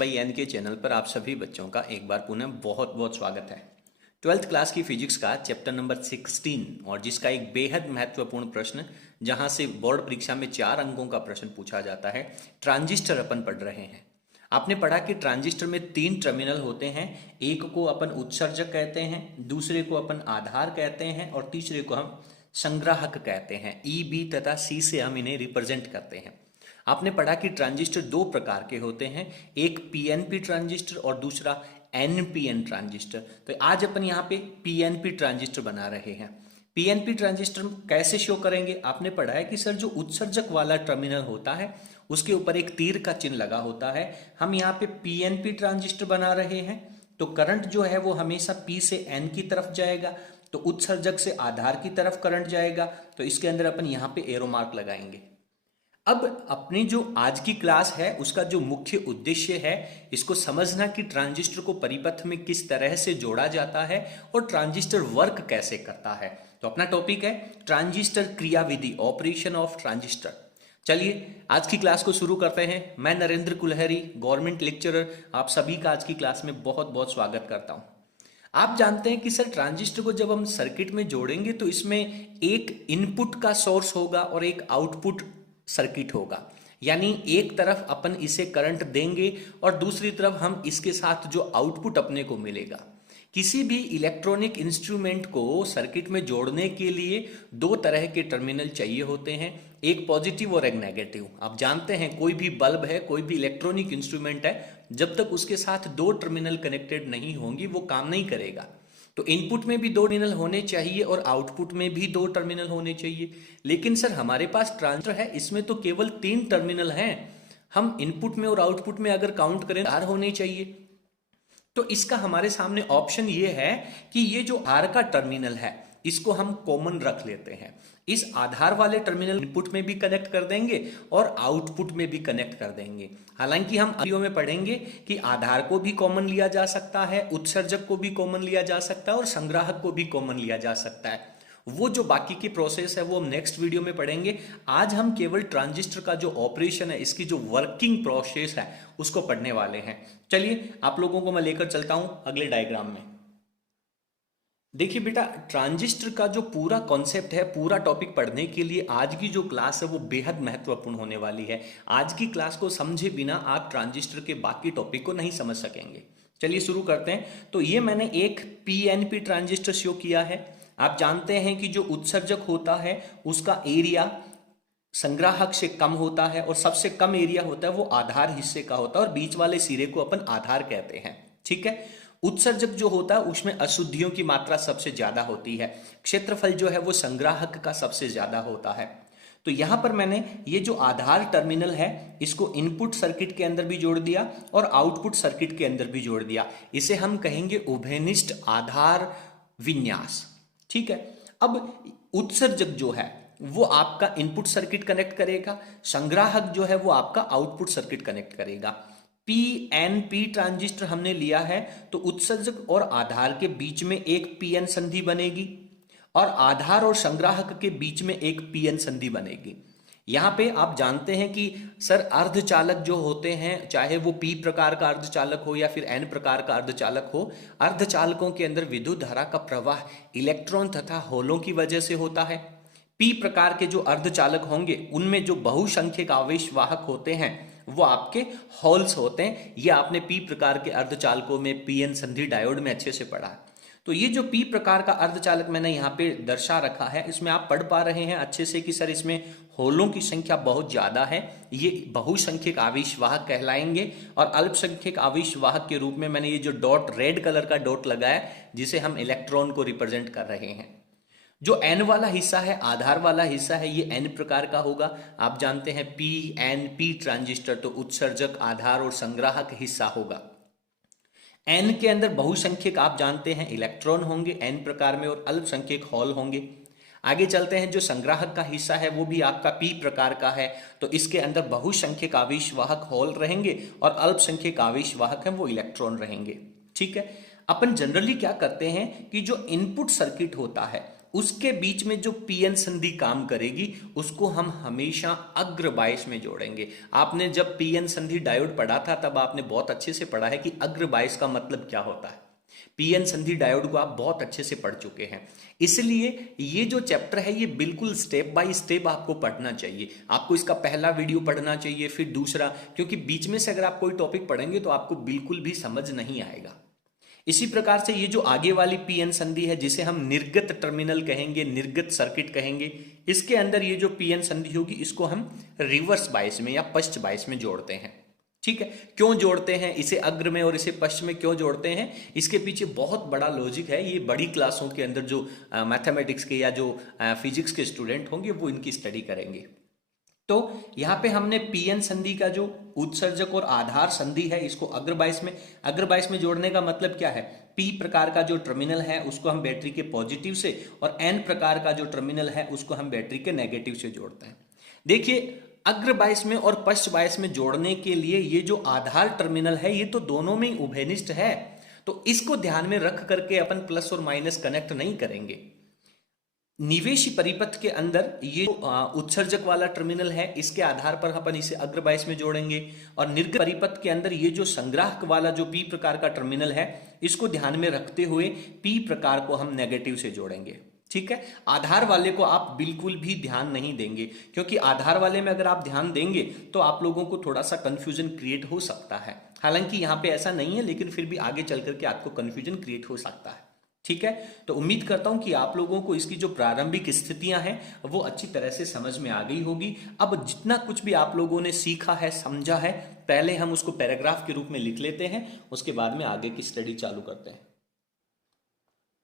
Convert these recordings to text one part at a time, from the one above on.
By N के channel पर आप सभी बच्चों का एक बार पुनः बहुत बहुत स्वागत है। 12th क्लास की फिजिक्स का चैप्टर नंबर 16 और जिसका एक बेहद महत्वपूर्ण प्रश्न जहां से बोर्ड परीक्षा में 4 अंकों का प्रश्न पूछा जाता है, ट्रांजिस्टर अपन पढ़ रहे हैं। आपने पढ़ा कि ट्रांजिस्टर में 3 टर्मिनल होते हैं, एक को अपन उत्सर्जक कहते हैं, दूसरे को अपन आधार कहते हैं और तीसरे को हम संग्राहक कहते हैं। ई बी तथा सी से हम इन्हें रिप्रेजेंट करते हैं। आपने पढ़ा कि ट्रांजिस्टर 2 प्रकार के होते हैं, एक पीएनपी ट्रांजिस्टर और दूसरा एनपीएन ट्रांजिस्टर। तो आज अपन यहाँ पे पीएनपी ट्रांजिस्टर बना रहे हैं। पीएनपी ट्रांजिस्टर कैसे शो करेंगे? आपने पढ़ा है कि सर जो उत्सर्जक वाला टर्मिनल होता है उसके ऊपर एक तीर का चिन्ह लगा होता है। हम यहाँ पे पीएनपी ट्रांजिस्टर बना रहे हैं तो करंट जो है वो हमेशा पी से एन की तरफ जाएगा, तो उत्सर्जक से आधार की तरफ करंट जाएगा। तो इसके अंदर अपन यहाँ पे एरो मार्क लगाएंगे। अब अपनी जो आज की क्लास है उसका जो मुख्य उद्देश्य है इसको समझना कि ट्रांजिस्टर को परिपथ में किस तरह से जोड़ा जाता है और ट्रांजिस्टर वर्क कैसे करता है। तो अपना टॉपिक है ट्रांजिस्टर क्रियाविधि, ऑपरेशन ऑफ ट्रांजिस्टर। चलिए आज की क्लास को शुरू करते हैं। मैं नरेंद्र कुलहरी, गवर्नमेंट लेक्चरर, आप सभी का आज की क्लास में बहुत बहुत स्वागत करता हूं। आप जानते हैं कि सर ट्रांजिस्टर को जब हम सर्किट में जोड़ेंगे तो इसमें एक इनपुट का सोर्स होगा और एक आउटपुट सर्किट होगा, यानी एक तरफ अपन इसे करंट देंगे और दूसरी तरफ हम इसके साथ जो आउटपुट अपने को मिलेगा। किसी भी इलेक्ट्रॉनिक इंस्ट्रूमेंट को सर्किट में जोड़ने के लिए 2 तरह के टर्मिनल चाहिए होते हैं, एक पॉजिटिव और एक नेगेटिव। आप जानते हैं कोई भी बल्ब है, कोई भी इलेक्ट्रॉनिक इंस्ट्रूमेंट है, जब तक उसके साथ 2 टर्मिनल कनेक्टेड नहीं होंगी वो काम नहीं करेगा। तो इनपुट में भी 2 टर्मिनल होने चाहिए और आउटपुट में भी 2 टर्मिनल होने चाहिए। लेकिन सर हमारे पास ट्रांजिस्टर है, इसमें तो केवल 3 टर्मिनल हैं। हम इनपुट में और आउटपुट में अगर काउंट करें 4 होने चाहिए। तो इसका हमारे सामने ऑप्शन ये है कि ये जो आर का टर्मिनल है इसको हम कॉमन रख लेते हैं। इस आधार वाले टर्मिनल इनपुट में भी कनेक्ट कर देंगे और आउटपुट में भी कनेक्ट कर देंगे। हालांकि हम वीडियो में पढ़ेंगे कि आधार को भी कॉमन लिया जा सकता है, उत्सर्जक को भी कॉमन लिया जा सकता है और संग्राहक को भी कॉमन लिया जा सकता है। वो जो बाकी की प्रोसेस है वो हम नेक्स्ट वीडियो में पढ़ेंगे। आज हम केवल ट्रांजिस्टर का जो ऑपरेशन है, इसकी जो वर्किंग प्रोसेस है उसको पढ़ने वाले हैं। चलिए आप लोगों को मैं लेकर चलता हूं अगले डायग्राम में। देखिए बेटा, ट्रांजिस्टर का जो पूरा कॉन्सेप्ट है, पूरा टॉपिक पढ़ने के लिए आज की जो क्लास है वो बेहद महत्वपूर्ण होने वाली है। आज की क्लास को समझे बिना आप ट्रांजिस्टर के बाकी टॉपिक को नहीं समझ सकेंगे। चलिए शुरू करते हैं। तो ये मैंने एक पीएनपी ट्रांजिस्टर शो किया है। आप जानते हैं कि जो उत्सर्जक होता है उसका एरिया संग्राहक से कम होता है और सबसे कम एरिया होता है वो आधार हिस्से का होता है और बीच वाले सिरे को अपन आधार कहते हैं। ठीक है। उत्सर्जक जो होता है उसमें अशुद्धियों की मात्रा सबसे ज्यादा होती है, क्षेत्रफल जो है वो संग्राहक का सबसे ज्यादा होता है। तो यहां पर मैंने ये जो आधार टर्मिनल है इसको इनपुट सर्किट के अंदर भी जोड़ दिया और आउटपुट सर्किट के अंदर भी जोड़ दिया। इसे हम कहेंगे उभयनिष्ठ आधार विन्यास। ठीक है। अब उत्सर्जक जो है वो आपका इनपुट सर्किट कनेक्ट करेगा, संग्राहक जो है वो आपका आउटपुट सर्किट कनेक्ट करेगा। पीएनपी ट्रांजिस्टर हमने लिया है तो उत्सर्जक और आधार के बीच में एक पीएन संधि बनेगी और आधार और संग्राहक के बीच में एक पीएन संधि बनेगी। यहां पे आप जानते हैं कि सर अर्धचालक जो होते हैं, चाहे वो पी प्रकार का अर्धचालक हो या फिर एन प्रकार का अर्धचालक हो, अर्धचालकों के अंदर विद्युत धारा का प्रवाह इलेक्ट्रॉन तथा होलों की वजह से होता है। पी प्रकार के जो अर्धचालक होंगे उनमें जो बहुसंख्यक आवेश वाहक होते हैं वो आपके होल्स होते हैं। ये आपने पी प्रकार के अर्धचालकों में पीएन संधि डायोड में अच्छे से पढ़ा। तो ये जो पी प्रकार का अर्धचालक मैंने यहाँ पे दर्शा रखा है, इसमें आप पढ़ पा रहे हैं अच्छे से कि सर इसमें होलों की संख्या बहुत ज्यादा है। ये बहुसंख्यक आवेश वाहक कहलाएंगे और अल्पसंख्यक आवेश वाहक के रूप में मैंने ये जो डॉट, रेड कलर का डॉट लगाया जिसे हम इलेक्ट्रॉन को रिप्रेजेंट कर रहे हैं। जो एन वाला हिस्सा है, आधार वाला हिस्सा है, ये एन प्रकार का होगा। आप जानते हैं पी एन पी ट्रांजिस्टर तो उत्सर्जक, आधार और संग्राहक हिस्सा होगा। एन के अंदर बहुसंख्यक आप जानते हैं इलेक्ट्रॉन होंगे एन प्रकार में और अल्पसंख्यक होल होंगे। आगे चलते हैं, जो संग्राहक का हिस्सा है वो भी आपका पी प्रकार का है तो इसके अंदर बहुसंख्यक आवेश वाहक होल रहेंगे और अल्पसंख्यक आवेश वाहक है वो इलेक्ट्रॉन रहेंगे। ठीक है। अपन जनरली क्या करते हैं कि जो इनपुट सर्किट होता है उसके बीच में जो पीएन संधि काम करेगी उसको हम हमेशा अग्र बायस में जोड़ेंगे। आपने जब पीएन संधि डायोड पढ़ा था तब आपने बहुत अच्छे से पढ़ा है कि अग्र बायस का मतलब क्या होता है। पीएन संधि डायोड को आप बहुत अच्छे से पढ़ चुके हैं, इसलिए ये जो चैप्टर है ये बिल्कुल स्टेप बाय स्टेप आपको पढ़ना चाहिए। आपको इसका पहला वीडियो पढ़ना चाहिए, फिर दूसरा, क्योंकि बीच में से अगर आप कोई टॉपिक पढ़ेंगे तो आपको बिल्कुल भी समझ नहीं आएगा। इसी प्रकार से ये जो आगे वाली पीएन संधि है जिसे हम निर्गत टर्मिनल कहेंगे, निर्गत सर्किट कहेंगे, इसके अंदर ये जो पीएन संधि होगी इसको हम रिवर्स बायस में या पश्च बायस में जोड़ते हैं। ठीक है, क्यों जोड़ते हैं इसे अग्र में और इसे पश्च में क्यों जोड़ते हैं, इसके पीछे बहुत बड़ा लॉजिक है। ये बड़ी क्लासों के अंदर जो मैथमेटिक्स के या जो फिजिक्स के स्टूडेंट होंगे वो इनकी स्टडी करेंगे। तो यहां पे हमने पीएन संधि का जो उत्सर्जक और आधार संधि है इसको अग्रबायस में जोड़ने का मतलब क्या है, पी प्रकार का जो टर्मिनल है उसको हम बैटरी के पॉजिटिव से और एन प्रकार का जो टर्मिनल है उसको हम बैटरी के नेगेटिव से जोड़ते हैं। देखिए, अग्र बायस में और पश्च बायस में जोड़ने के लिए ये जो आधार टर्मिनल है ये तो दोनों में ही उभयनिष्ठ है, तो इसको ध्यान में रख करके अपन प्लस और माइनस कनेक्ट नहीं करेंगे। निवेशी परिपथ के अंदर ये उत्सर्जक वाला टर्मिनल है इसके आधार पर अपन इसे अग्र बायस में जोड़ेंगे, और निर्गत परिपथ के अंदर ये जो संग्राहक वाला जो पी प्रकार का टर्मिनल है इसको ध्यान में रखते हुए पी प्रकार को हम नेगेटिव से जोड़ेंगे। ठीक है, आधार वाले को आप बिल्कुल भी ध्यान नहीं देंगे, क्योंकि आधार वाले में अगर आप ध्यान देंगे तो आप लोगों को थोड़ा सा कंफ्यूजन क्रिएट हो सकता है। हालांकि यहां पे ऐसा नहीं है, लेकिन फिर भी आगे चल करके आपको कंफ्यूजन क्रिएट हो सकता है। ठीक है, तो उम्मीद करता हूं कि आप लोगों को इसकी जो प्रारंभिक स्थितियां हैं वो अच्छी तरह से समझ में आ गई होगी। अब जितना कुछ भी आप लोगों ने सीखा है, समझा है, पहले हम उसको पैराग्राफ के रूप में लिख लेते हैं, उसके बाद में आगे की स्टडी चालू करते हैं।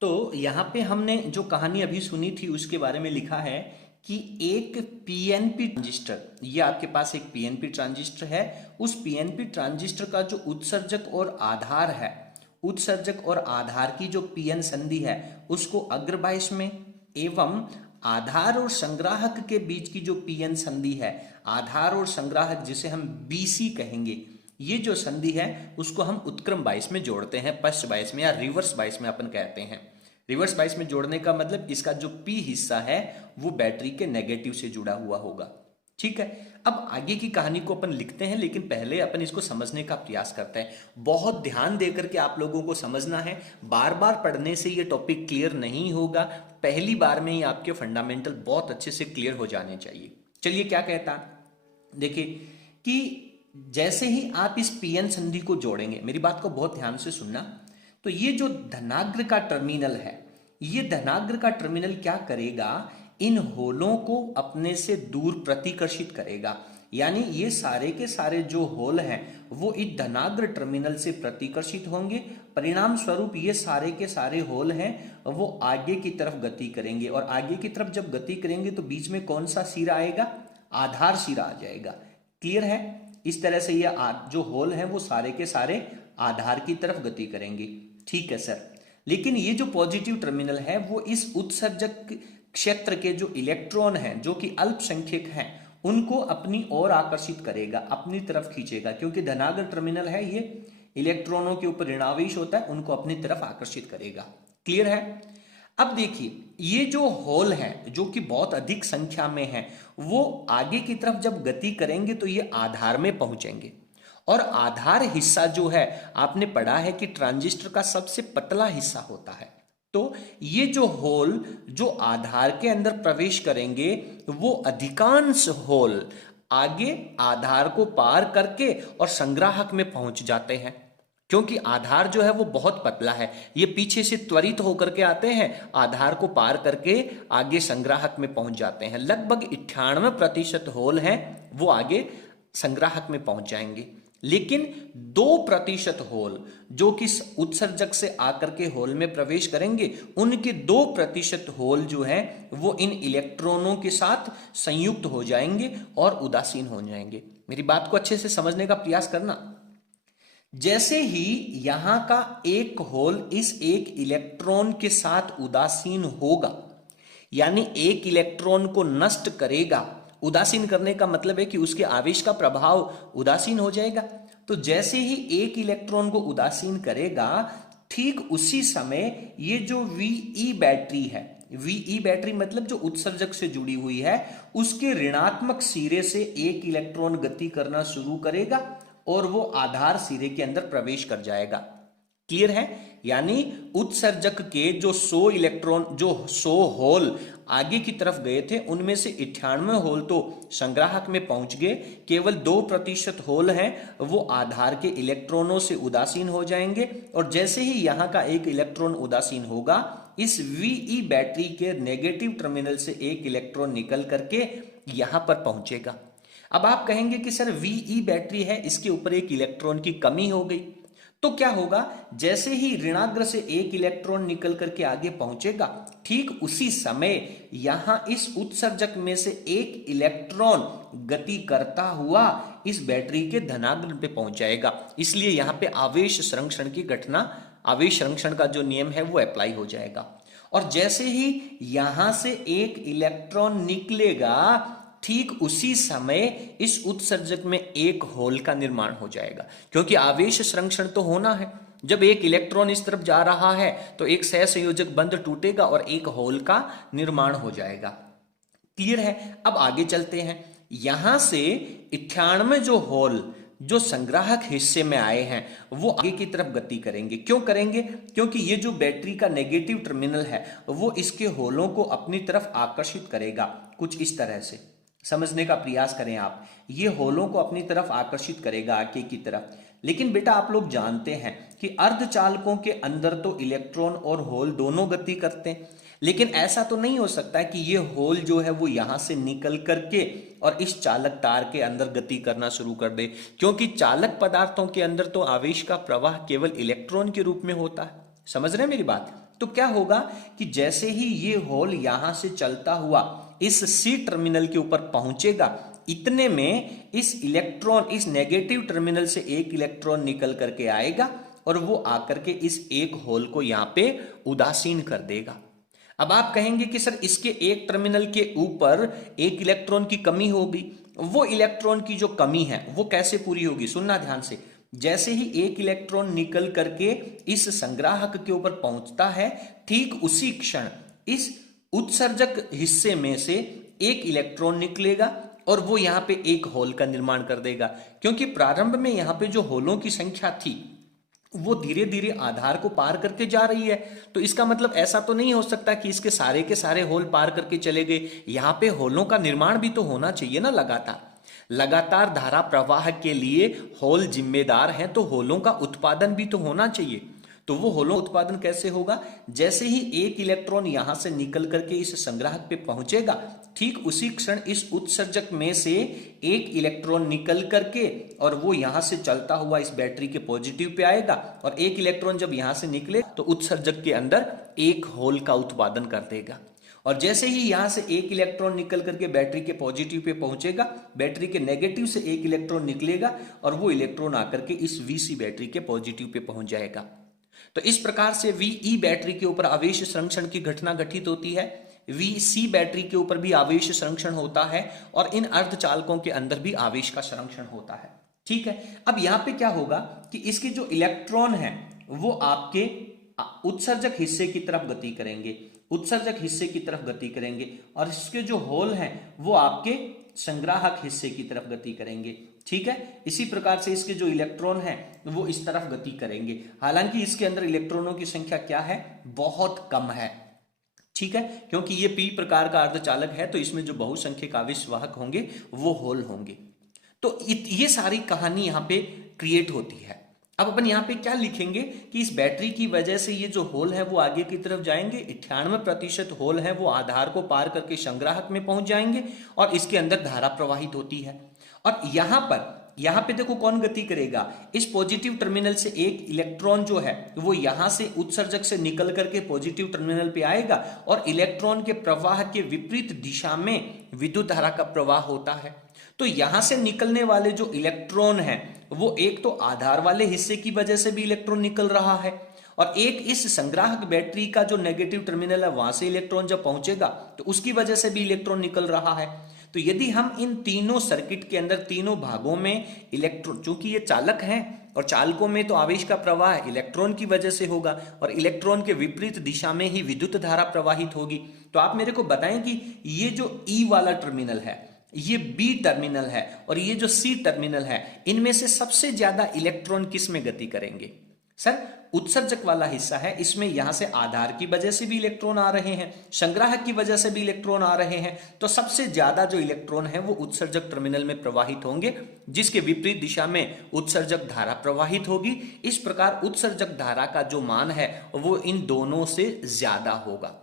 तो यहां पे हमने जो कहानी अभी सुनी थी उसके बारे में लिखा है कि एक पीएनपी ट्रांजिस्टर, ये आपके पास एक पीएनपी ट्रांजिस्टर है, उस पीएनपी ट्रांजिस्टर का जो उत्सर्जक और आधार है, उत्सर्जक और आधार की जो पीएन संधि है उसको अग्र बायस में, एवं आधार और संग्राहक के बीच की जो पीएन संधि है, आधार और संग्राहक जिसे हम बीसी कहेंगे, ये जो संधि है उसको हम उत्क्रम बायस में जोड़ते हैं, पश्च बायस में या रिवर्स बायस में अपन कहते हैं। रिवर्स बायस में जोड़ने का मतलब इसका जो पी हिस्सा है वो बैटरी के नेगेटिव से जुड़ा हुआ होगा। ठीक है, अब आगे की कहानी को अपन लिखते हैं, लेकिन पहले अपन इसको समझने का प्रयास करते हैं। बहुत ध्यान देकर के आप लोगों को समझना है, बार बार पढ़ने से ये टॉपिक क्लियर नहीं होगा, पहली बार में ही आपके फंडामेंटल बहुत अच्छे से क्लियर हो जाने चाहिए। चलिए क्या कहता, देखिए कि जैसे ही आप इस पीएन संधि को जोड़ेंगे, मेरी बात को बहुत ध्यान से सुनना, तो ये जो धनाग्र का टर्मिनल है, ये धनाग्र का टर्मिनल क्या करेगा, इन होलों को अपने से दूर प्रतिकर्षित करेगा। यानी ये सारे के सारे जो होल हैं वो इस धनाग्र टर्मिनल से प्रतिकर्षित होंगे, परिणाम स्वरूप ये सारे के सारे होल हैं वो आगे की तरफ गति करेंगे, और आगे की तरफ जब गति करेंगे तो बीच में कौन सा सिरा आएगा, आधार सिरा आ जाएगा। क्लियर है, इस तरह से ये जो होल हैं वो सारे के सारे आधार की तरफ गति करेंगे। ठीक है सर, लेकिन ये जो पॉजिटिव टर्मिनल है वो इस उत्सर्जक क्षेत्र के जो इलेक्ट्रॉन हैं जो कि अल्पसंख्यक हैं उनको अपनी ओर आकर्षित करेगा, अपनी तरफ खींचेगा, क्योंकि धनाग्र टर्मिनल है ये इलेक्ट्रॉनों के ऊपर ऋणावेश होता है, उनको अपनी तरफ आकर्षित करेगा। क्लियर है, अब देखिए ये जो होल हैं जो कि बहुत अधिक संख्या में हैं वो आगे की तरफ जब गति करेंगे तो ये आधार में पहुंचेंगे, और आधार हिस्सा जो है आपने पढ़ा है कि ट्रांजिस्टर का सबसे पतला हिस्सा होता है। तो ये जो होल जो आधार के अंदर प्रवेश करेंगे वो अधिकांश होल आगे आधार को पार करके और संग्राहक में पहुंच जाते हैं, क्योंकि आधार जो है वो बहुत पतला है, ये पीछे से त्वरित होकर के आते हैं, आधार को पार करके आगे संग्राहक में पहुंच जाते हैं। लगभग 98% होल हैं वो आगे संग्राहक में पहुंच जाएंगे, लेकिन 2% होल जो कि उत्सर्जक से आकर के होल में प्रवेश करेंगे, उनके 2% होल जो है वो इन इलेक्ट्रॉनों के साथ संयुक्त हो जाएंगे और उदासीन हो जाएंगे। मेरी बात को अच्छे से समझने का प्रयास करना। जैसे ही यहां का एक होल इस एक इलेक्ट्रॉन के साथ उदासीन होगा, यानी एक इलेक्ट्रॉन को नष्ट करेगा, उदासीन करने का मतलब है कि उसके आवेश का प्रभाव उदासीन हो जाएगा। तो जैसे ही एक इलेक्ट्रॉन को उदासीन करेगा, ठीक उसी समय ये जो Ve बैटरी है वीई बैटरी मतलब जो उत्सर्जक से जुड़ी हुई है उसके ऋणात्मक सिरे से एक इलेक्ट्रॉन गति करना शुरू करेगा और वो आधार सिरे के अंदर प्रवेश कर जाएगा। क्लियर है? यानी उत्सर्जक के जो 100 इलेक्ट्रॉन, जो 100 होल आगे की तरफ गए थे, उनमें से 98 होल तो संग्राहक में पहुंच गए। केवल 2% होल हैं वो आधार के इलेक्ट्रॉनों से उदासीन हो जाएंगे और जैसे ही यहां का एक इलेक्ट्रॉन उदासीन होगा, इस वीई बैटरी के नेगेटिव टर्मिनल से एक इलेक्ट्रॉन निकल करके यहां पर पहुंचेगा। अब आप कहेंगे कि सर वीई बैटरी है, इसके ऊपर एक इलेक्ट्रॉन की कमी हो गई, तो क्या होगा? जैसे ही ऋणाग्र से एक इलेक्ट्रॉन निकल करके आगे पहुंचेगा, ठीक उसी समय यहां इस उत्सर्जक में से एक इलेक्ट्रॉन गति करता हुआ इस बैटरी के धनाग्र पे पहुंच जाएगा। इसलिए यहां पे आवेश संरक्षण की घटना, आवेश संरक्षण का जो नियम है वो अप्लाई हो जाएगा। और जैसे ही यहां से एक इलेक्ट्रॉन निकलेगा, ठीक उसी समय इस उत्सर्जक में एक होल का निर्माण हो जाएगा, क्योंकि आवेश संरक्षण तो होना है। जब एक इलेक्ट्रॉन इस तरफ जा रहा है तो एक सहसंयोजक बंध टूटेगा और एक होल का निर्माण हो जाएगा। क्लियर है? अब आगे चलते हैं। यहां से 98 जो होल जो संग्राहक हिस्से में आए हैं वो आगे की तरफ गति करेंगे। क्यों करेंगे? क्योंकि ये जो बैटरी का नेगेटिव टर्मिनल है वो इसके होलों को अपनी तरफ आकर्षित करेगा। कुछ इस तरह से समझने का प्रयास करें आप। ये होलों को अपनी तरफ आकर्षित करेगा आगे की तरफ। लेकिन बेटा आप लोग जानते हैं कि अर्धचालकों के अंदर तो इलेक्ट्रॉन और होल दोनों गति करते हैं, लेकिन ऐसा तो नहीं हो सकता कि ये होल जो है वो यहां से निकल करके और इस चालक तार के अंदर गति करना शुरू कर दे, क्योंकि चालक पदार्थों के अंदर तो आवेश का प्रवाह केवल इलेक्ट्रॉन के रूप में होता है। समझ रहे हैं मेरी बात? तो क्या होगा कि जैसे ही ये होल यहां से चलता हुआ इस सी टर्मिनल के ऊपर पहुंचेगा, इतने में इस इलेक्ट्रॉन, इस नेगेटिव टर्मिनल से एक इलेक्ट्रॉन निकल करके आएगा और वो आकर के इस एक होल को यहां पे उदासीन कर देगा। अब आप कहेंगे कि सर इसके एक टर्मिनल के ऊपर एक इलेक्ट्रॉन की कमी होगी। वो इलेक्ट्रॉन की जो कमी है वो कैसे पूरी होगी? सुनना ध्यान से। जैसे ही एक इलेक्ट्रॉन निकल करके इस संग्राहक के ऊपर पहुंचता है, ठीक उसी क्षण इस उत्सर्जक हिस्से में से एक इलेक्ट्रॉन निकलेगा और वो यहां पे एक होल का निर्माण कर देगा। क्योंकि प्रारंभ में यहां पे जो होलों की संख्या थी वो धीरे धीरे आधार को पार करके जा रही है, तो इसका मतलब ऐसा तो नहीं हो सकता कि इसके सारे के सारे होल पार करके चले गए। यहां पे होलों का निर्माण भी तो होना चाहिए ना। लगातार धारा प्रवाह के लिए होल जिम्मेदार हैं, तो होलों का उत्पादन भी तो होना चाहिए। तो वो होलों उत्पादन कैसे होगा? जैसे ही एक इलेक्ट्रॉन यहां से निकल करके इस संग्राहक पे पहुंचेगा, ठीक उसी क्षण इस उत्सर्जक में से एक इलेक्ट्रॉन निकल करके और वो यहां से चलता हुआ इस बैटरी के पॉजिटिव पे आएगा और एक इलेक्ट्रॉन जब यहां से निकले तो उत्सर्जक के अंदर एक होल का उत्पादन कर देगा। और जैसे ही यहां से एक इलेक्ट्रॉन निकल करके बैटरी के पॉजिटिव पे पहुंचेगा, बैटरी के नेगेटिव से एक इलेक्ट्रॉन निकलेगा और वो इलेक्ट्रॉन आकर के इस वीसी बैटरी के पॉजिटिव पे पहुंच जाएगा। तो इस प्रकार से वीई बैटरी के ऊपर आवेश संरक्षण की घटना घटित होती है। वीसी बैटरी के ऊपर भी आवेश संरक्षण होता है और इन अर्धचालकों के अंदर भी आवेश का संरक्षण होता है। ठीक है, अब यहां पे क्या होगा कि इसके जो इलेक्ट्रॉन है वो आपके उत्सर्जक हिस्से की तरफ गति करेंगे, उत्सर्जक हिस्से की तरफ गति करेंगे और इसके जो होल हैं वो आपके संग्राहक हिस्से की तरफ गति करेंगे। ठीक है, इसी प्रकार से इसके जो इलेक्ट्रॉन हैं वो इस तरफ गति करेंगे। हालांकि इसके अंदर इलेक्ट्रॉनों की संख्या क्या है? बहुत कम है। ठीक है, क्योंकि ये पी प्रकार का अर्धचालक है तो इसमें जो बहुसंख्यक आवेश वाहक होंगे वो होल होंगे। तो ये सारी कहानी यहां पे क्रिएट होती है। अब अपन यहां पे क्या लिखेंगे कि इस बैटरी की वजह से ये जो होल है वो आगे की तरफ जाएंगे। 98% होल है वो आधार को पार करके संग्राहक में पहुंच जाएंगे और इसके अंदर धारा प्रवाहित होती है। और यहां पे देखो कौन गति करेगा? इस पॉजिटिव टर्मिनल से एक इलेक्ट्रॉन जो है वो यहां से उत्सर्जक से निकल करके पॉजिटिव टर्मिनल पे आएगा और इलेक्ट्रॉन के प्रवाह के विपरीत दिशा में विद्युत धारा का प्रवाह होता है। तो यहां से निकलने वाले जो इलेक्ट्रॉन है वो एक तो आधार वाले हिस्से की वजह से भी इलेक्ट्रॉन निकल रहा है और एक इस संग्राहक बैटरी का जो नेगेटिव टर्मिनल है वहां से इलेक्ट्रॉन जब पहुंचेगा तो उसकी वजह से भी इलेक्ट्रॉन निकल रहा है। तो यदि हम इन तीनों सर्किट के अंदर तीनों भागों में इलेक्ट्रॉन, चूंकि ये चालक हैं और चालकों में तो आवेश का प्रवाह इलेक्ट्रॉन की वजह से होगा और इलेक्ट्रॉन के विपरीत दिशा में ही विद्युत धारा प्रवाहित होगी। तो आप मेरे को बताएं कि ये जो ई वाला टर्मिनल है, ये बी टर्मिनल है और ये जो सी टर्मिनल है, इनमें से सबसे ज्यादा इलेक्ट्रॉन किस में गति करेंगे? सर उत्सर्जक वाला हिस्सा है, इसमें यहां से आधार की वजह से भी इलेक्ट्रॉन आ रहे हैं, संग्राहक की वजह से भी इलेक्ट्रॉन आ रहे हैं, तो सबसे ज्यादा जो इलेक्ट्रॉन है वो उत्सर्जक टर्मिनल में प्रवाहित होंगे, जिसके विपरीत दिशा में उत्सर्जक धारा प्रवाहित होगी। इस प्रकार उत्सर्जक धारा का जो मान है वो इन दोनों से ज्यादा होगा।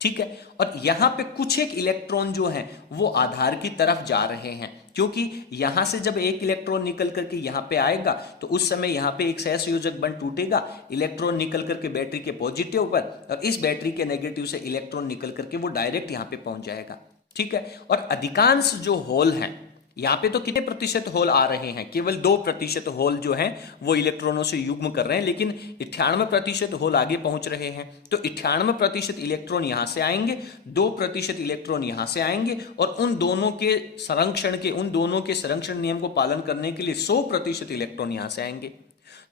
ठीक है, और यहां पे कुछ एक इलेक्ट्रॉन जो हैं वो आधार की तरफ जा रहे हैं, क्योंकि यहां से जब एक इलेक्ट्रॉन निकल करके यहां पे आएगा तो उस समय यहां पे एक सहसंयोजक बंध टूटेगा, इलेक्ट्रॉन निकल करके बैटरी के पॉजिटिव पर और इस बैटरी के नेगेटिव से इलेक्ट्रॉन निकल करके वो डायरेक्ट यहां पे पहुंच जाएगा। ठीक है, और अधिकांश जो होल हैं, यहां पे तो कितने प्रतिशत होल आ रहे हैं? केवल 2% होल जो हैं वो इलेक्ट्रॉनों से युग्म कर रहे हैं, लेकिन 98% होल आगे पहुंच रहे हैं। तो 98% इलेक्ट्रॉन यहां से आएंगे, 2% इलेक्ट्रॉन यहां से आएंगे और उन दोनों के संरक्षण नियम को पालन करने के लिए 100% इलेक्ट्रॉन यहां से आएंगे।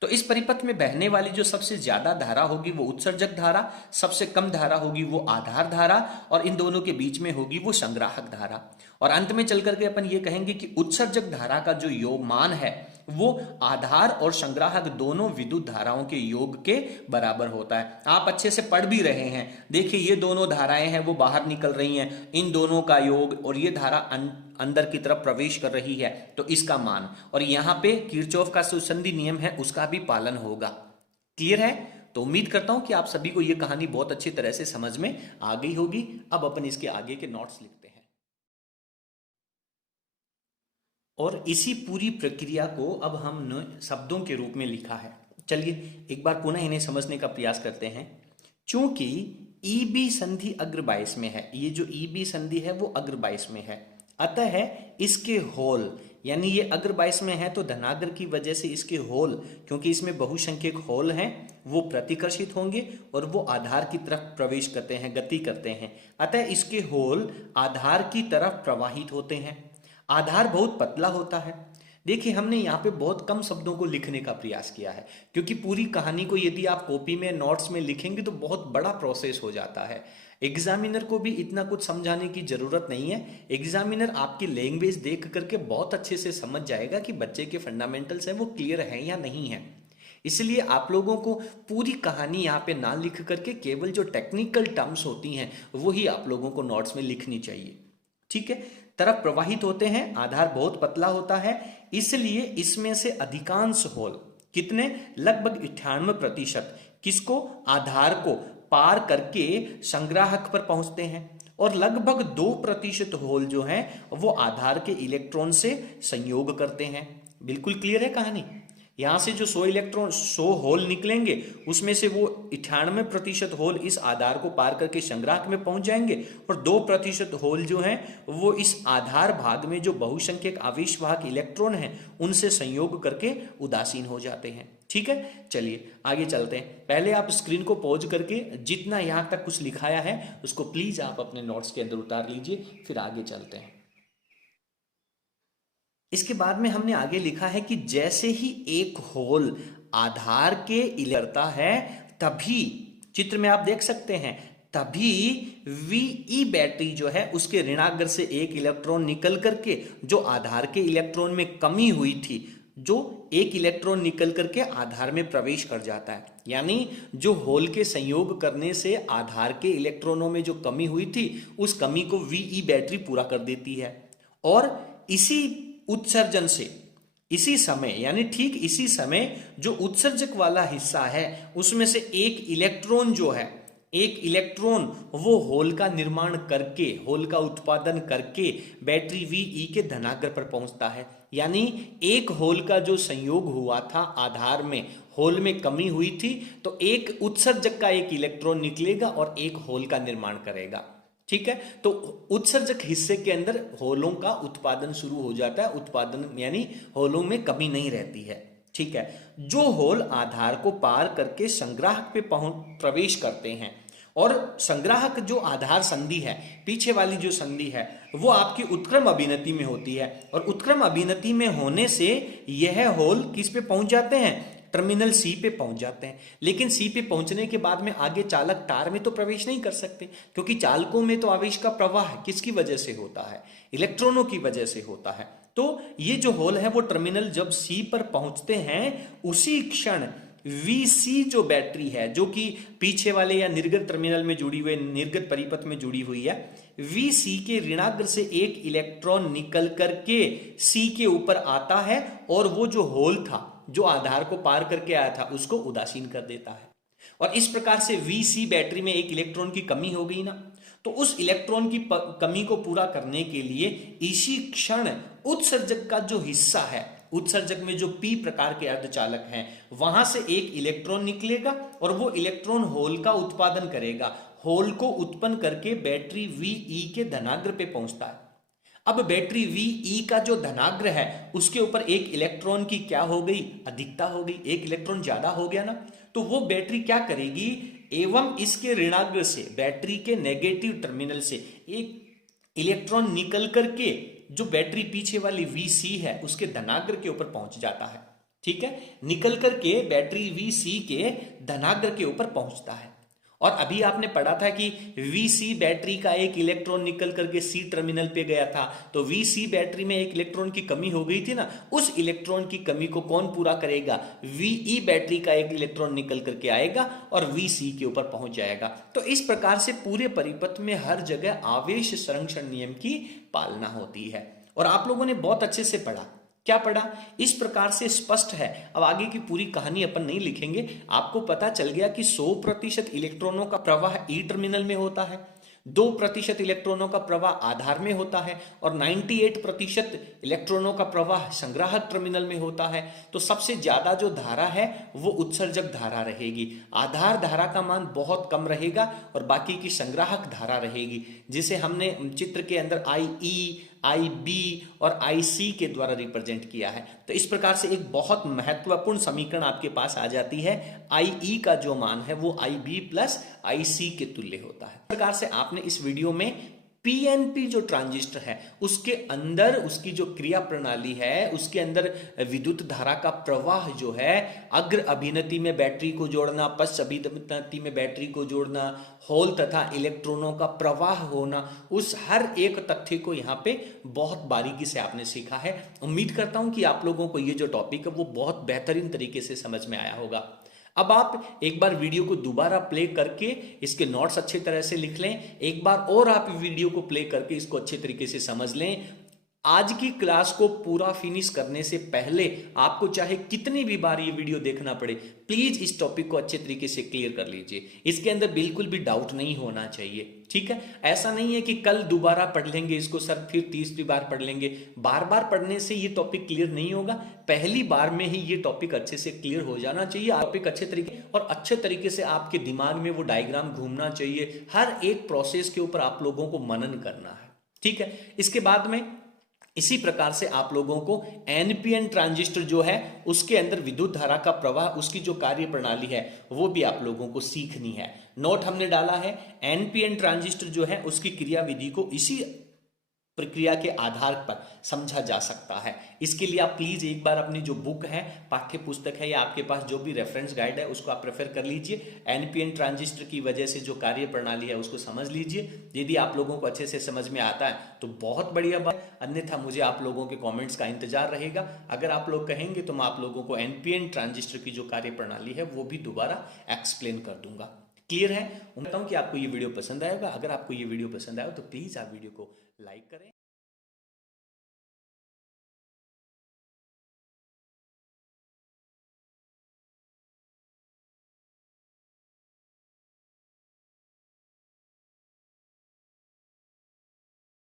तो इस परिपथ में बहने वाली जो सबसे ज्यादा धारा होगी वो उत्सर्जक धारा, सबसे कम धारा होगी वो आधार धारा और इन दोनों के बीच में होगी वो संग्राहक धारा। और अंत में चल करके अपन ये कहेंगे कि उत्सर्जक धारा का जो योग मान है वो आधार और संग्राहक दोनों विद्युत धाराओं के योग के बराबर होता है। आप अच्छे से पढ़ भी रहे हैं, देखिए ये दोनों धाराएं हैं वो बाहर निकल रही हैं, इन दोनों का योग और ये धारा अंदर की तरफ प्रवेश कर रही है, तो इसका मान, और यहां पे किरचॉफ का जो संधि नियम है उसका भी पालन होगा। क्लियर है? तो उम्मीद करता हूं कि आप सभी को यह कहानी बहुत अच्छी तरह से समझ में आ गई होगी। अब अपन इसके आगे के नोट्स लिखते हैं और इसी पूरी प्रक्रिया को अब हमने शब्दों के रूप में लिखा है। चलिए एक बार पुनः इन्हें समझने का प्रयास करते हैं। चूंकि ईबी संधि अग्र 22 में है, ये जो ईबी संधि है वो अग्र 22 में है, अतः इसके होल, यानी ये अग्र 22 में है तो धनाग्र की वजह से इसके होल, क्योंकि इसमें बहुसंख्यक होल हैं, वो प्रतिकर्षित होंगे और वो आधार की तरफ प्रवेश करते हैं, गति करते हैं, अतः इसके होल आधार की तरफ प्रवाहित होते हैं। आधार बहुत पतला होता है। देखिए हमने यहाँ पे बहुत कम शब्दों को लिखने का प्रयास किया है, क्योंकि पूरी कहानी को यदि आप कॉपी में नोट्स में लिखेंगे तो बहुत बड़ा प्रोसेस हो जाता है। एग्जामिनर को भी इतना कुछ समझाने की जरूरत नहीं है। एग्जामिनर आपकी लैंग्वेज देख करके बहुत अच्छे से समझ जाएगा कि बच्चे के फंडामेंटल्स हैं वो क्लियर हैं या नहीं है। इसलिए आप लोगों को पूरी कहानी यहाँ पे ना लिख करके केवल जो टेक्निकल टर्म्स होती हैं वही आप लोगों को नोट्स में लिखनी चाहिए। ठीक है, तरफ प्रवाहित होते हैं, आधार बहुत पतला होता है, इसलिए इसमें से अधिकांश होल, कितने, लगभग 98%, किसको, आधार को पार करके संग्राहक पर पहुंचते हैं और लगभग 2% होल जो हैं वो आधार के इलेक्ट्रॉन से संयोग करते हैं। बिल्कुल क्लियर है कहानी? यहां से जो 100 होल निकलेंगे उसमें से वो 98% होल इस आधार को पार करके संग्राहक में पहुंच जाएंगे और 2% होल जो हैं वो इस आधार भाग में जो बहुसंख्यक आवेशवाहक इलेक्ट्रॉन हैं उनसे संयोग करके उदासीन हो जाते हैं। ठीक है, चलिए आगे चलते हैं। पहले आप स्क्रीन को पॉज करके जितना यहां तक कुछ लिखाया है उसको प्लीज आप अपने नोट्स के अंदर उतार लीजिए, फिर आगे चलते हैं। इसके बाद में हमने आगे लिखा है कि जैसे ही एक होल आधार के करता है तभी, चित्र में आप देख सकते हैं, तभी वीई बैटरी जो है उसके ऋणाग्र से एक इलेक्ट्रॉन निकल करके जो आधार के इलेक्ट्रॉन में कमी हुई थी, जो एक इलेक्ट्रॉन निकल करके आधार में प्रवेश कर जाता है। यानी जो होल के संयोग करने से आधार के इलेक्ट्रॉनों में जो कमी हुई थी उस कमी को वीई बैटरी पूरा कर देती है। और इसी उत्सर्जन से, इसी समय, यानी ठीक इसी समय जो उत्सर्जक वाला हिस्सा है उसमें से एक इलेक्ट्रॉन जो है, एक इलेक्ट्रॉन वो होल का निर्माण करके, होल का उत्पादन करके बैटरी वीई के धनाग्र पर पहुंचता है। यानी एक होल का जो संयोग हुआ था आधार में, होल में कमी हुई थी, तो एक उत्सर्जक का एक इलेक्ट्रॉन निकलेगा और एक होल का निर्माण करेगा। ठीक है, तो उत्सर्जक हिस्से के अंदर होलों का उत्पादन शुरू हो जाता है, उत्पादन यानी होलों में कमी नहीं रहती है। ठीक है, जो होल आधार को पार करके संग्राहक पे प्रवेश करते हैं और संग्राहक जो आधार संधि है, पीछे वाली जो संधि है, वो आपकी उत्क्रम अभिनति में होती है, और उत्क्रम अभिनति में होने से यह होल किस पे पहुंच जाते हैं, टर्मिनल सी पे पहुंच जाते हैं। लेकिन सी पे पहुंचने के बाद में आगे चालक तार में तो प्रवेश नहीं कर सकते, क्योंकि चालकों में तो आवेश का प्रवाह किसकी वजह से होता है, इलेक्ट्रॉनों की वजह से होता है। तो ये जो होल है वो टर्मिनल जब सी पर पहुंचते हैं उसी क्षण Vc जो बैटरी है, जो कि पीछे वाले या निर्गत टर्मिनल में जुड़ी हुई, निर्गत परिपथ में जुड़ी हुई है, Vc के ऋणाग्र से एक इलेक्ट्रॉन निकल करके C के ऊपर आता है और वो जो होल था, जो आधार को पार करके आया था, उसको उदासीन कर देता है। और इस प्रकार से Vc बैटरी में एक इलेक्ट्रॉन की कमी हो गई ना, तो उस इलेक्ट्रॉन की कमी को पूरा करने के लिए इसी क्षण उत्सर्जक का जो हिस्सा है, उत्सर्जक में जो p प्रकार के अर्धचालक हैं, वहां से एक इलेक्ट्रॉन निकलेगा और वो इलेक्ट्रॉन होल का उत्पादन करेगा, होल को उत्पन्न करके बैटरी Ve के धनाग्र पे पहुंचता है। अब बैटरी Ve का जो धनाग्र है उसके ऊपर एक इलेक्ट्रॉन की क्या हो गई, अधिकता हो गई, एक इलेक्ट्रॉन ज्यादा हो गया ना। तो वो बैटरी क्या करेगी, एवं इसके ऋणाग्र से, बैटरी के नेगेटिव टर्मिनल से एक इलेक्ट्रॉन निकल करके जो बैटरी पीछे वाली Vc है उसके धनाग्र के ऊपर पहुंच जाता है। ठीक है, निकल करके बैटरी Vc के धनाग्र के ऊपर पहुंचता है। और अभी आपने पढ़ा था कि Vc बैटरी का एक इलेक्ट्रॉन निकल करके C टर्मिनल पे गया था, तो Vc बैटरी में एक इलेक्ट्रॉन की कमी हो गई थी ना, उस इलेक्ट्रॉन की कमी को कौन पूरा करेगा, Ve बैटरी का एक इलेक्ट्रॉन निकल करके आएगा और Vc के ऊपर पहुंच जाएगा। तो इस प्रकार से पूरे परिपथ में हर जगह आवेश संरक्षण नियम की पालना होती है। और आप लोगों ने बहुत अच्छे से पढ़ा, क्या पढ़ा, इस प्रकार से स्पष्ट है। अब आगे की पूरी कहानी अपन नहीं लिखेंगे, आपको पता चल गया कि 100% इलेक्ट्रॉनों का प्रवाह ई टर्मिनल में होता है, 2% इलेक्ट्रॉनों का प्रवाह आधार में होता है और 98% इलेक्ट्रॉनों का प्रवाह संग्राहक टर्मिनल में होता है। तो सबसे ज्यादा जो धारा है वो उत्सर्जक धारा रहेगी, आधार धारा का मान बहुत कम रहेगा और बाकी की संग्राहक धारा रहेगी, जिसे हमने चित्र के अंदर IE, IB और IC के द्वारा रिप्रेजेंट किया है। तो इस प्रकार से एक बहुत महत्वपूर्ण समीकरण आपके पास आ जाती है, IE का जो मान है वो IB प्लस IC के तुल्य होता है। इस प्रकार से आपने इस वीडियो में PNP जो ट्रांजिस्टर है उसके अंदर उसकी जो क्रिया प्रणाली है, उसके अंदर विद्युत धारा का प्रवाह जो है, अग्र अभिनति में बैटरी को जोड़ना, पश्च अभिनति में बैटरी को जोड़ना, होल तथा इलेक्ट्रॉनों का प्रवाह होना, उस हर एक तथ्य को यहाँ पे बहुत बारीकी से आपने सीखा है। उम्मीद करता हूं कि आप लोगों को ये जो टॉपिक है वो बहुत बेहतरीन तरीके से समझ में आया होगा। अब आप एक बार वीडियो को दोबारा प्ले करके इसके नोट्स अच्छी तरह से लिख लें, एक बार और आप वीडियो को प्ले करके इसको अच्छे तरीके से समझ लें। आज की क्लास को पूरा फिनिश करने से पहले आपको चाहे कितनी भी बार ये वीडियो देखना पड़े, प्लीज इस टॉपिक को अच्छे तरीके से क्लियर कर लीजिए। इसके अंदर बिल्कुल भी डाउट नहीं होना चाहिए, ठीक है। ऐसा नहीं है कि कल दोबारा पढ़ लेंगे इसको सर, फिर तीसरी बार पढ़ लेंगे, बार बार पढ़ने से ये टॉपिक क्लियर नहीं होगा। पहली बार में ही ये टॉपिक अच्छे से क्लियर हो जाना चाहिए, टॉपिक अच्छे तरीके और अच्छे तरीके से आपके दिमाग में वो डायग्राम घूमना चाहिए। हर एक प्रोसेस के ऊपर आप लोगों को मनन करना है, ठीक है। इसके बाद में इसी प्रकार से आप लोगों को एनपीएन ट्रांजिस्टर जो है उसके अंदर विद्युत धारा का प्रवाह, उसकी जो कार्य प्रणाली है वो भी आप लोगों को सीखनी है। नोट हमने डाला है, एनपीएन ट्रांजिस्टर जो है उसकी क्रियाविधि को इसी प्रक्रिया के आधार पर समझा जा सकता है। इसके लिए आप प्लीज एक बार अपनी जो बुक है, पाठ्य पुस्तक है या आपके पास जो भी रेफरेंस गाइड है उसको आप प्रेफर कर लीजिए। एनपीएन ट्रांजिस्टर की वजह से जो कार्य प्रणाली है उसको समझ लीजिए। यदि आप लोगों को अच्छे से समझ में आता है तो बहुत बढ़िया बात, अन्यथा मुझे आप लोगों के कॉमेंट्स का इंतजार रहेगा। अगर आप लोग कहेंगे तो मैं आप लोगों को एनपीएन ट्रांजिस्टर की जो कार्य प्रणाली है वो भी दोबारा एक्सप्लेन कर दूंगा। क्लियर है? उम्मीद हूं कि आपको ये वीडियो पसंद आएगा। अगर आपको ये वीडियो पसंद आया तो प्लीज आप वीडियो को लाइक करें।